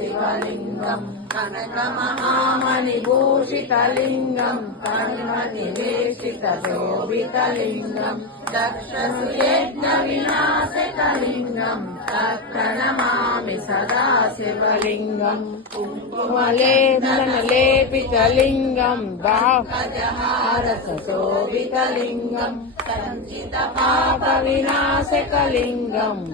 शिवलिङ्गम् कनकमहामणिभूषितलिङ्गम् कणिमनिवेशितशोभितलिङ्गम् दक्षसुयज्ञविनाशकलिङ्गम् तत्प्रणमामि सदा शिवलिङ्गम् कुङ्कुमलेपनलेपितलिङ्गम् बाहुकजहारसशोभितलिङ्गम् सञ्चितपापविनाशकलिङ्गम्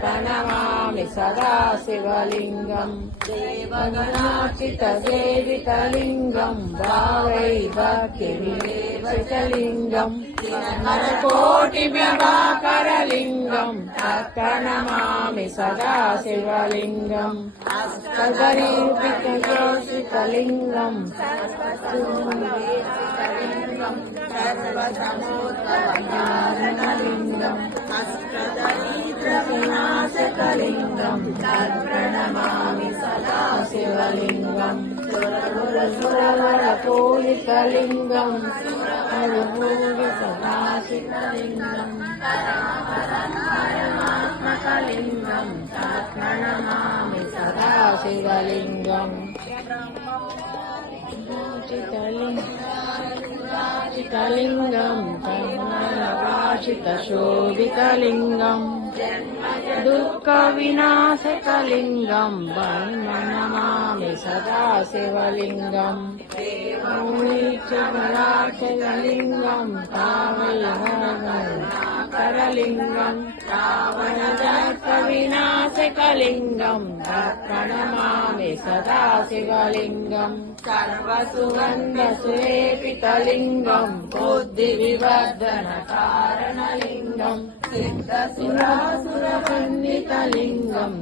प्रणमामि सदा शिवलिङ्गम् देवगणार्चितसेवितलिङ्गम् भावै भक्तिविलेपलिङ्गम् दिनकरकोटिव्यभाकरलिङ्गम् तत्प्रणमामि सदा शिवलिङ्गम् अष्टगरीपितयोषितलिङ्गम् सर्वसमोत्तमज्ञानलिङ्गम् अष्टदरिद्रविनाशकलिङ्गम् तत्प्रणमामि सदा शिवलिङ्गम् सुरवरपूजितलिङ्गम् हरिभूषितभाषितलिङ्गम् परमात्मकलिङ्गम् तत्प्रणमामि सदा शिवलिङ्गम् चितलिङ्गम् कमलवासितशोभितलिङ्गम् दुःखविनाशकलिङ्गम् नमामि सदा शिवलिङ्गम् मौलिकलिङ्गम् कावयकरलिङ्गम् रावणदत्तविनाशकलिङ्गम् प्रणमामि सदा शिवलिङ्गम् सर्वसुगन्धसुलेपितलिङ्गम् बुद्धिविवर्धनकारणलिङ्गम् सिद्धसुरासुरवन्दितलिङ्गम्